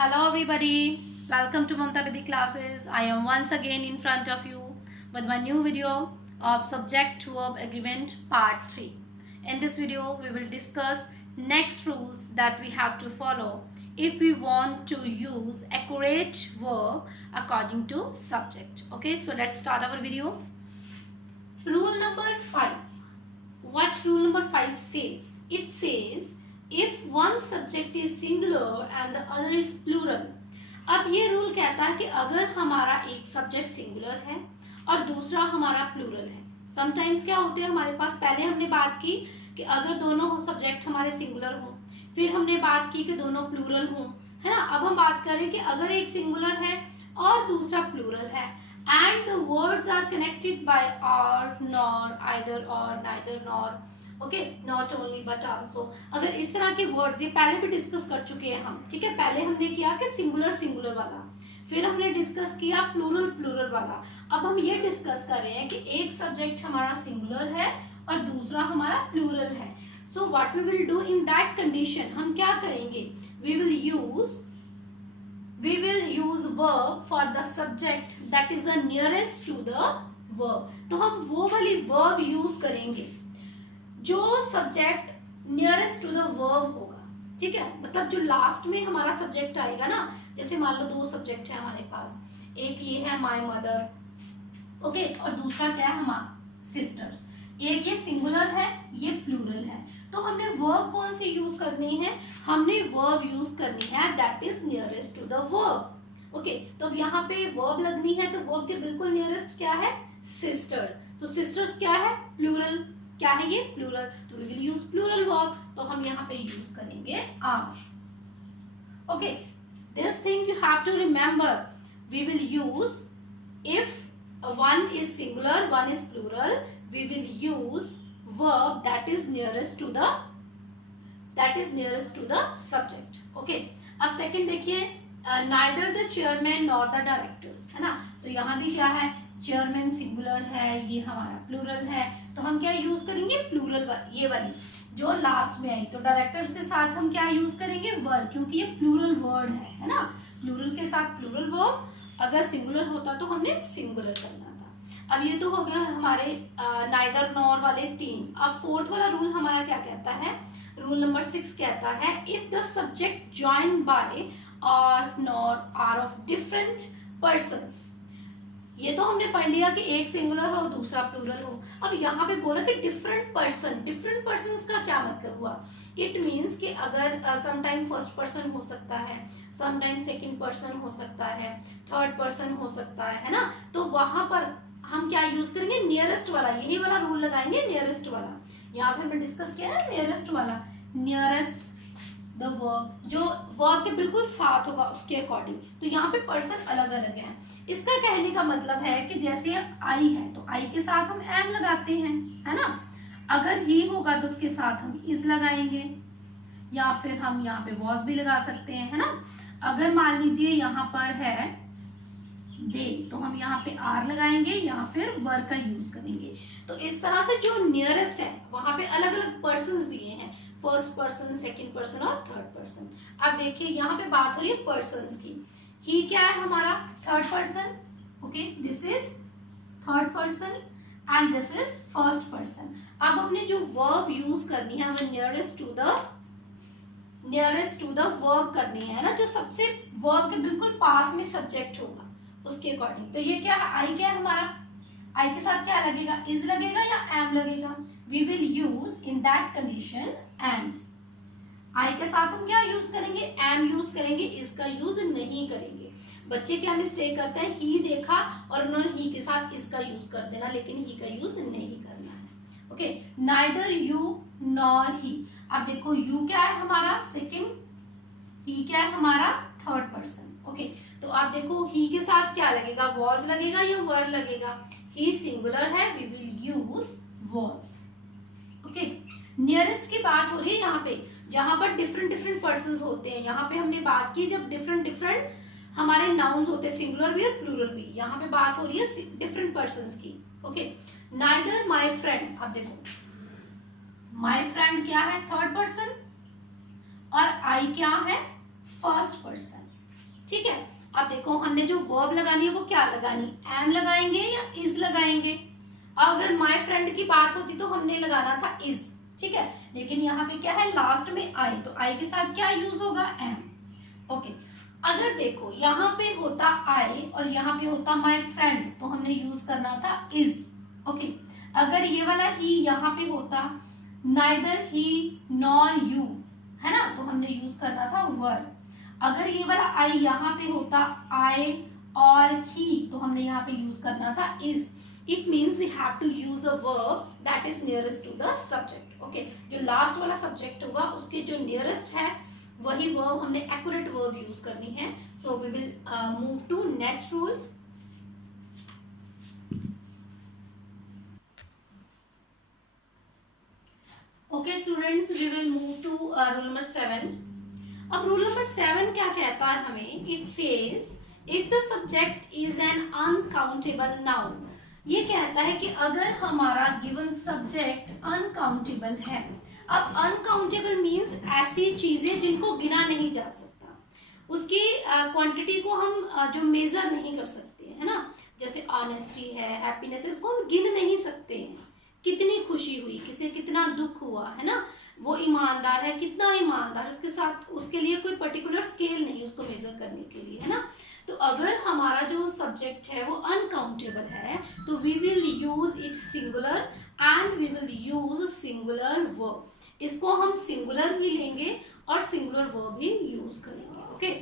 Hello everybody, welcome to Mamta Vidhi classes. I am once again in front of you with my new video of subject verb agreement part 3. In this video we will discuss next rules that we have to follow if we want to use accurate verb according to subject. Okay, so let's start our video. Rule number 5. What rule number 5 says? It says if one subject is singular and the other is plural. अब ये rule कहता है कि अगर हमारा एक subject singular है और दूसरा हमारा प्लूरल है. समटाइम्स क्या होते हैं हमारे पास, पहले हमने बात की कि अगर दोनों सब्जेक्ट हमारे सिंगुलर हों, फिर हमने बात की कि दोनों प्लूरल हों, है ना. अब हम बात करें कि अगर एक सिंगुलर है और दूसरा प्लूरल है and the words are connected by or, nor, either or, neither nor, okay, not only but also. अगर इस तरह के वर्ड्स, ये पहले भी डिस्कस कर चुके हैं हम, ठीक है. पहले हमने किया कि सिंगुलर सिंगुलर वाला, फिर हमने डिस्कस किया प्लूरल प्लूरल वाला. अब हम ये डिस्कस कर रहे हैं कि एक सब्जेक्ट हमारा सिंगुलर है और दूसरा हमारा प्लूरल है. So what we will do in that condition, हम क्या करेंगे, we will use verb for the subject that is the nearest to the verb. तो हम वो वाली verb यूज करेंगे जो subject nearest to the verb होगा, ठीक है. मतलब जो लास्ट में हमारा सब्जेक्ट आएगा ना, जैसे मान लो दो सब्जेक्ट है हमारे पास, एक ये है माय मदर, ओके, और दूसरा क्या है हमारा सिस्टर्स. एक ये सिंगुलर है, ये प्लूरल है. तो हमने वर्ब कौन सी यूज करनी है, हमने वर्ब यूज करनी है that is nearest to the verb. Okay, तो अब यहाँ पे वर्ब लगनी है, तो वर्ब के बिल्कुल नियरेस्ट क्या है, सिस्टर्स. तो सिस्टर्स क्या है, प्लूरल. क्या है ये, प्लूरल. तो we will use plural verb. तो हम यहाँ पे यूज करेंगे are. Okay, this thing you have to remember. We will use if one is singular, one is plural, we will use verb that is nearest to the subject. Okay, अब second देखिए, neither the chairman nor the directors, है ना. तो यहाँ भी क्या है, chairman singular है, ये हमारा प्लूरल है. तो हम क्या यूज करेंगे, प्लूरल, ये वाली जो लास्ट में आई. तो डायरेक्टर्स के साथ हम क्या यूज करेंगे, वर, क्योंकि ये प्लूरल वर्ड है ना. प्लूरल के साथ प्लूरल वर्ब, अगर सिंगुलर होता तो हमने सिंगुलर करना था. अब ये तो हो गया हमारे नाइदर नॉर वाले 3. अब फोर्थ वाला रूल हमारा क्या कहता है, रूल नंबर 6 कहता है if the subject join by or nor are of different persons. ये तो हमने पढ़ लिया कि एक सिंगुलर हो दूसरा प्लूरल हो. अब यहाँ पे बोला कि डिफरेंट पर्सन का क्या मतलब हुआ. इट मीन्स कि अगर समटाइम फर्स्ट पर्सन हो सकता है, समटाइम सेकंड पर्सन हो सकता है, थर्ड पर्सन हो सकता है ना. तो वहां पर हम क्या यूज करेंगे, नियरेस्ट वाला, यही वाला रूल लगाएंगे, नियरेस्ट वाला. यहाँ पे हमने डिस्कस किया है नियरेस्ट वाला, नियरेस्ट द वर्ब, जो वर्ब के बिल्कुल साथ होगा उसके अकॉर्डिंग. तो यहाँ पे पर्सन अलग अलग है. इसका कहने का मतलब है कि जैसे आई है तो आई के साथ हम एम लगाते हैं, है ना. अगर ही होगा तो उसके साथ हम इज लगाएंगे, या फिर हम यहाँ पे वॉज भी लगा सकते हैं, है ना. अगर मान लीजिए यहाँ पर है दे, तो हम यहाँ पे आर लगाएंगे या फिर वर का यूज करेंगे. तो इस तरह से जो नियरेस्ट है वहां पे अलग अलग पर्सन दिए हैं, फर्स्ट पर्सन, सेकंड पर्सन और थर्ड पर्सन. अब देखिए यहाँ पे बात हो रही है पर्सन्स की. ही क्या है हमारा, third person. Okay, this is third person and this is first person. अब हमने जो वर्ब यूज करनी है वो नियरेस्ट टू द वर्ब करनी है ना, जो सबसे वर्ब के बिल्कुल पास में सब्जेक्ट होगा उसके अकॉर्डिंग. तो ये क्या है, आई क्या है हमारा, आई के साथ क्या लगेगा, इज लगेगा या एम लगेगा. We will use in that condition am. I के साथ हम क्या यूज करेंगे, एम यूज करेंगे, इसका यूज नहीं करेंगे. बच्चे क्या मिस्टेक करते हैं, ही देखा और उन्होंने ही के साथ इसका यूज कर देना, लेकिन ही का यूज नहीं करना है. ओके, नाइदर यू नॉर ही. अब देखो यू क्या है हमारा सेकंड, ही क्या है हमारा थर्ड पर्सन. ओके, तो आप देखो ही के साथ क्या लगेगा, वॉज लगेगा या वर लगेगा. ही सिंगुलर है, we will use was. Okay, nearest की बात हो रही है यहाँ पे, जहां पर डिफरेंट पर्सन्स होते हैं. यहाँ पे हमने बात की जब डिफरेंट हमारे नाउन्स होते हैं, सिंगुलर भी और प्लूरल भी. यहाँ पे बात हो रही है डिफरेंट पर्सन्स की. Okay, neither my friend. अब देखो माय फ्रेंड क्या है, थर्ड पर्सन, और आई क्या है, फर्स्ट पर्सन. ठीक है। अब देखो हमने जो वर्ब लगानी है वो क्या लगानी, एम लगाएंगे या इज लगाएंगे। अगर माय फ्रेंड की बात होती तो हमने लगाना था इज, ठीक है, लेकिन यहाँ पे क्या है, लास्ट में आई, तो आई के साथ क्या यूज होगा, एम। ओके, अगर देखो यहाँ पे होता आई और यहाँ पे होता माय फ्रेंड तो हमने यूज करना था इज। ओके, अगर ये वाला ही यहाँ पे होता नाइदर ही नॉर यू, है ना, तो हमने यूज करना था वर। अगर ये वाला आई यहाँ पे होता आई और ही तो हमने यहाँ पे यूज करना था is. It means we have to use a verb that is nearest to the subject. Okay, जो लास्ट वाला सब्जेक्ट होगा उसके जो नियरेस्ट है वही वर्ब हमने एक्यूरेट वर्ब यूज करनी है। So we will move to next rule. Okay students, we will move to rule number 7। अब रूल नंबर 7 क्या कहता है हमें, it says if the subject is an uncountable noun. ये कहता है कि अगर हमारा गिवन सब्जेक्ट अनकाउंटेबल है। अब अनकाउंटेबल मीन्स ऐसी चीजें जिनको गिना नहीं जा सकता, उसकी क्वांटिटी को हम जो मेजर नहीं कर सकते, है ना, जैसे ऑनेस्टी है, हैप्पीनेस है, इसको हम गिन नहीं सकते हैं। कितनी खुशी हुई, किसे कितना दुख हुआ, है ना, वो ईमानदार है, कितना ईमानदार, उसके साथ उसके लिए कोई पर्टिकुलर स्केल नहीं उसको मेजर करने के लिए, है ना। तो अगर हमारा जो सब्जेक्ट है वो अनकाउंटेबल है तो we will use it singular and we will use singular verb. इसको हम सिंगुलर भी लेंगे और सिंगुलर वर्ब भी यूज करेंगे। ओके,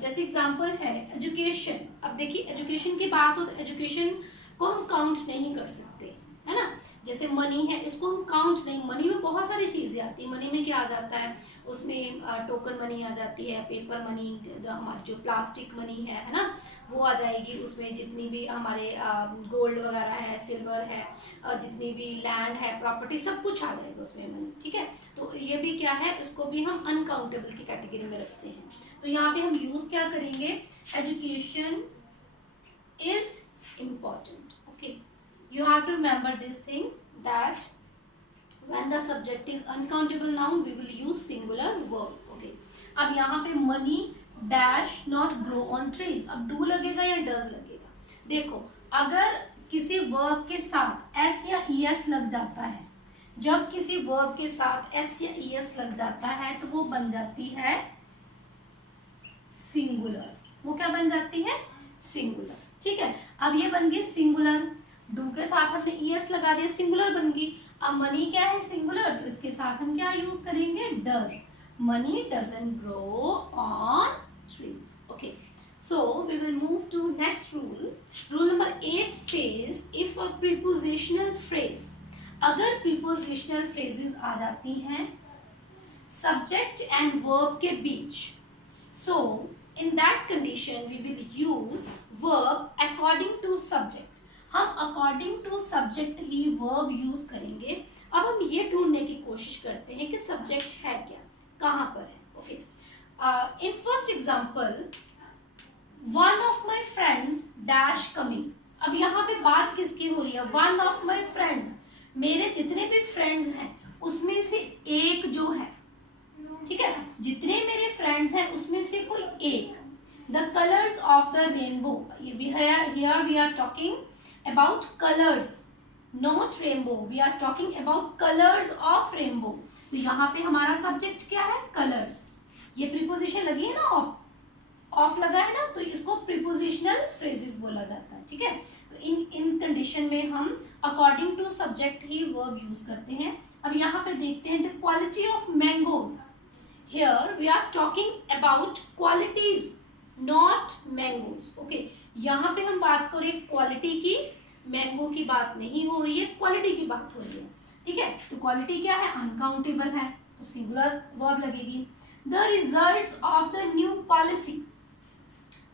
जैसे एग्जांपल है एजुकेशन। अब देखिए एजुकेशन की बात हो तो एजुकेशन को हम काउंट नहीं कर सकते, है ना। जैसे मनी है, इसको हम काउंट नहीं, मनी में बहुत सारी चीजें आती है। मनी में क्या आ जाता है, उसमें टोकन मनी आ जाती है, पेपर मनी, हमारी जो प्लास्टिक मनी है ना, वो आ जाएगी। उसमें जितनी भी हमारे गोल्ड वगैरह है, सिल्वर है, जितनी भी लैंड है, प्रॉपर्टी, सब कुछ आ जाएगा उसमें मनी, ठीक है। तो ये भी क्या है, इसको भी हम अनकाउंटेबल की कैटेगरी में रखते हैं। तो यहाँ पे हम यूज क्या करेंगे, education is important. Okay, you have to remember this thing that when the subject is uncountable noun we will use singular verb. Okay, अब यहाँ पे money dash not grow on trees, अब do लगेगा या does लगेगा। देखो अगर किसी verb के साथ s या es लग जाता है, जब किसी verb के साथ s या es लग जाता है तो वो बन जाती है सिंगुलर। वो क्या बन जाती है, सिंगुलर, ठीक है। अब ये बन गई सिंगुलर, डू के साथ हमने es लगा दिया, सिंगुलर बन गई। अब मनी क्या है, सिंगुलर, तो इसके साथ हम क्या यूज करेंगे, does. Money doesn't grow on trees. Okay, so we will move to next rule. Rule number 8 says if a prepositional phrase, अगर प्रीपोजिशनल फ्रेजेस आ जाती हैं सब्जेक्ट एंड वर्ब के बीच, so in that condition we will use verb according to subject. हम according to subject ही verb use करेंगे। अब हम ये ढूंढने की कोशिश करते हैं कि सब्जेक्ट है क्या, कहाँ पर है। Okay, in first example one of my friends dash coming. अब यहाँ पे बात किसकी हो रही है, वन ऑफ माय फ्रेंड्स, मेरे जितने भी फ्रेंड्स हैं उसमें से एक जो है, ठीक है, जितने मेरे फ्रेंड्स हैं उसमें से कोई एक। The colours of the rainbow, here we are talking about colors, not rainbow, we are talking about colors of rainbow। तो यहाँ पे हमारा सब्जेक्ट क्या है, कलर्स। ये प्रीपोजिशन लगी है ना, ऑफ लगा है ना, तो इसको प्रीपोजिशनल फ्रेजेस बोला जाता है, ठीक है। तो इन कंडीशन में हम अकॉर्डिंग टू सब्जेक्ट ही वर्ब यूज करते हैं। अब यहाँ पे देखते हैं the quality of mangoes. Here we are talking about qualities not mangoes. Okay, यहाँ पे हम बात करें क्वालिटी की, मैंगो की बात नहीं हो रही है, क्वालिटी की बात हो रही है, ठीक है। तो क्वालिटी क्या है, अनकाउंटेबल है, तो सिंगुलर वर्ब लगेगी। The results of the new policy,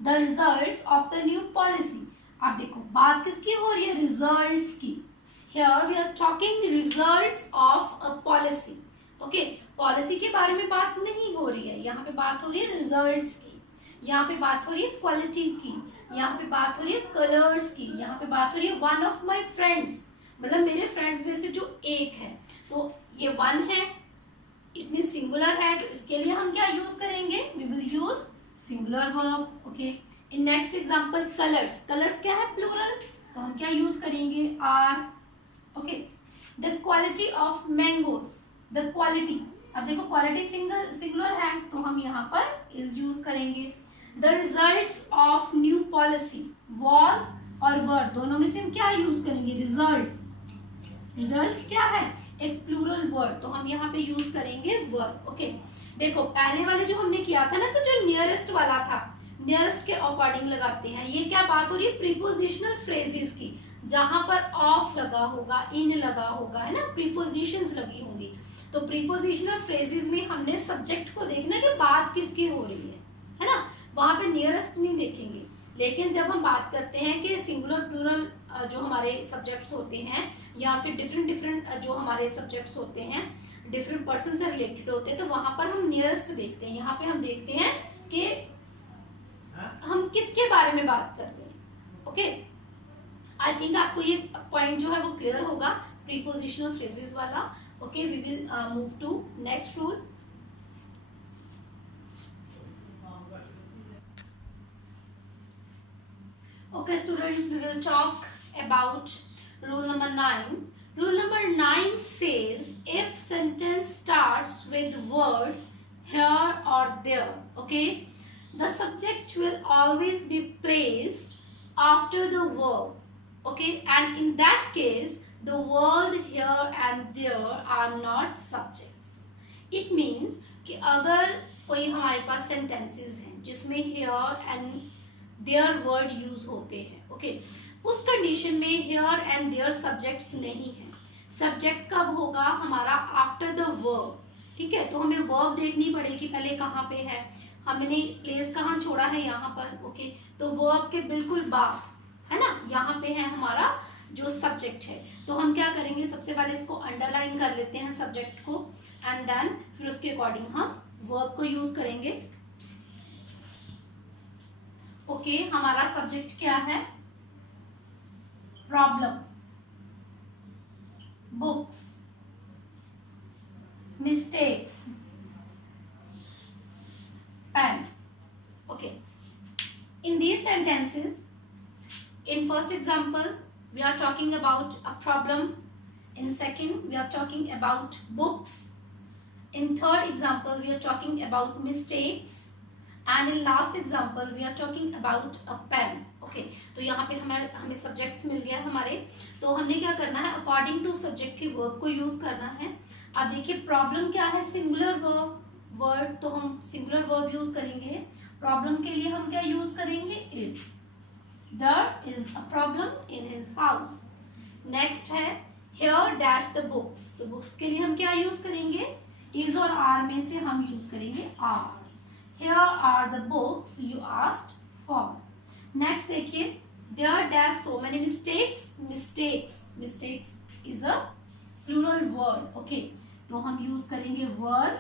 the results of the new policy. आप देखो बात किसकी हो रही है, रिजल्ट्स की। Here we are talking results of a policy. Okay, policy के बारे में बात नहीं हो रही है, यहाँ पे बात हो रही है रिजल्ट्स की, यहाँ पे बात हो रही है क्वालिटी की, यहाँ पे बात हो रही है कलर्स की, यहाँ पे बात हो रही है वन ऑफ माई फ्रेंड्स, मतलब मेरे फ्रेंड्स में से जो एक है। तो ये वन है, इट मीन सिंगुलर है, तो इसके लिए हम क्या यूज करेंगे, we will use singular verb. Okay, in next example colours. Colours क्या है? प्लूरल. तो हम क्या यूज करेंगे? Are. Okay, the quality of mangoes. The quality, अब देखो क्वालिटी सिंगुलर है तो हम यहाँ पर इज यूज करेंगे. The results of new policy. Was और वर दोनों में से हम क्या यूज करेंगे? रिजल्ट्स. रिजल्ट्स क्या है? एक प्लूरल वर्ड, तो हम यहाँ पे यूज करेंगे वर्ब. ओके, देखो पहले वाले जो हमने किया था ना, तो जो नियरेस्ट वाला था, नियरेस्ट के अकॉर्डिंग लगाते हैं. ये क्या बात हो रही है? प्रीपोजिशनल फ्रेजेस की, जहां पर ऑफ लगा होगा, इन लगा होगा, है ना, प्रीपोजिशंस लगी होंगी. तो प्रीपोजिशनल फ्रेजेस में हमने सब्जेक्ट को देखना कि बात किसकी हो रही है ना, वहां पे नियरेस्ट नहीं देखेंगे. लेकिन जब हम बात करते हैं कि सिंगुलर प्लूरल जो हमारे सब्जेक्ट्स होते हैं, या फिर डिफरेंट जो हमारे सब्जेक्ट्स होते हैं, डिफरेंट पर्सन से रिलेटेड होते हैं, तो वहां पर हम नियरेस्ट देखते हैं. यहाँ पे हम देखते हैं कि हम किसके बारे में बात कर रहे हैं. ओके, आई थिंक आपको ये पॉइंट जो है वो क्लियर होगा, प्रीपोजिशनल फ्रेजेस वाला. Okay, we will move to next rule. Okay students, we will talk about rule number 9. Rule number 9 says if sentence starts with words here or there, okay, the subject will always be placed after the verb. Okay, and in that case the word here and there are not subjects. It means कि अगर कोई हमारे पास sentences हैं जिसमें here and there word use होते हैं, okay, उस condition में हेयर एंड देयर सब्जेक्ट्स नहीं है. सब्जेक्ट कब होगा? हमारा आफ्टर द वर्ब. ठीक है, तो हमें वर्ब देखनी पड़ेगी पहले कहाँ पे है, हमने प्लेस कहाँ छोड़ा है, यहाँ पर. ओके, तो वर्ब के बिल्कुल बाद, है ना, यहाँ पे है हमारा जो सब्जेक्ट है. तो हम क्या करेंगे? सबसे पहले इसको अंडरलाइन कर लेते हैं सब्जेक्ट को, एंड देन फिर उसके अकॉर्डिंग हम वर्ब को यूज करेंगे. ओके, हमारा सब्जेक्ट क्या है? Problem, books, mistakes, pen. Okay, in these sentences, in first example we are talking about a problem, in second we are talking about books, in third example we are talking about mistakes, and in last example we are talking about a pen. Okay, तो यहाँ पे हमें subjects मिल गया हमारे. तो हमने क्या करना है? अकॉर्डिंग टू सब्जेक्टिव वर्ब को यूज करना है. अब देखिए प्रॉब्लम क्या है? सिंगुलर वर्ड, तो हम सिंगुलर वर्ब यूज करेंगे. प्रॉब्लम के लिए हम क्या यूज करेंगे? Is. There is a problem in his house. Next है हियर डैश द बुक्स. तो बुक्स के लिए हम क्या यूज करेंगे? इज और आर में से हम यूज करेंगे are. Here are the books you asked for. Next देखिए, there dash so many mistakes. Mistakes is a plural word. Okay, तो हम use करेंगे were.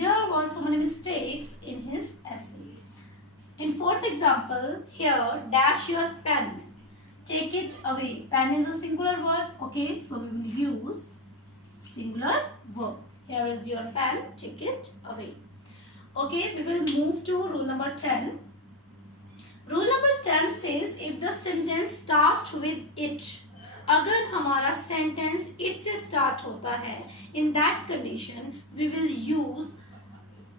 There were so many mistakes in his essay. In fourth example, here dash your pen. Take it away. Pen is a singular word. Okay, so we will use singular verb. Here is your pen. Take it away. Okay, we will move to rule number 10. Rule number 10 says if the sentence starts with it. अगर हमारा sentence it से start होता है, in that condition we will use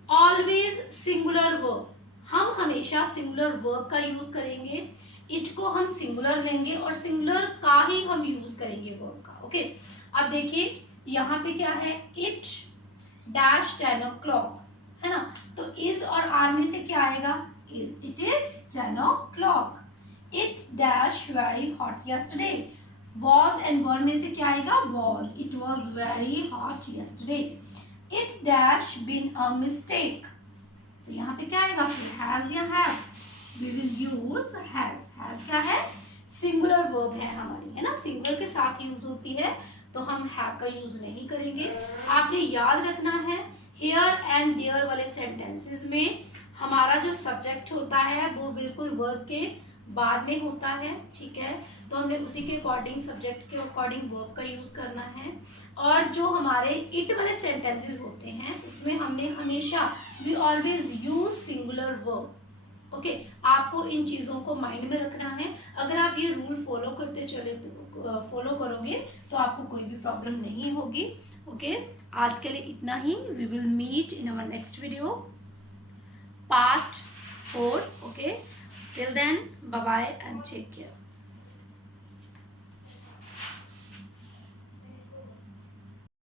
always singular verb. हम हमेशा singular verb का use करेंगे. it को हम singular लेंगे और singular का ही हम use करेंगे verb का. Okay, अब देखिए यहाँ पे क्या है? it dash 10 o'clock, है ना, तो इज और आर में से क्या आएगा? Is. It is 10 o'clock. It dash very hot yesterday. Was and were में से क्या आएगा? Was. It was very hot yesterday. It dash been a mistake. तो यहाँ पे क्या आएगा? फिर हैज या have. We will use has. Has क्या है? सिंगुलर वर्ब है हमारी, है ना, सिंगुलर के साथ यूज होती है, तो हम हैव का यूज नहीं करेंगे. आपने याद रखना है हियर एंड देयर वाले सेंटेंसेस में हमारा जो सब्जेक्ट होता है वो बिल्कुल वर्ब के बाद में होता है, ठीक है। तो हमने उसी के अकॉर्डिंग, सब्जेक्ट के अकॉर्डिंग वर्ब का यूज करना है। और जो हमारे इट वाले सेंटेंसेस होते हैं उसमें हमने हमेशा we always use singular verb. Okay, आपको इन चीजों को माइंड में रखना है। अगर आप ये रूल फॉलो करोगे तो आपको कोई भी प्रॉब्लम नहीं होगी। ओके, आज के लिए इतना ही। We will meet in our next video part 4। Okay, till then bye bye and take care.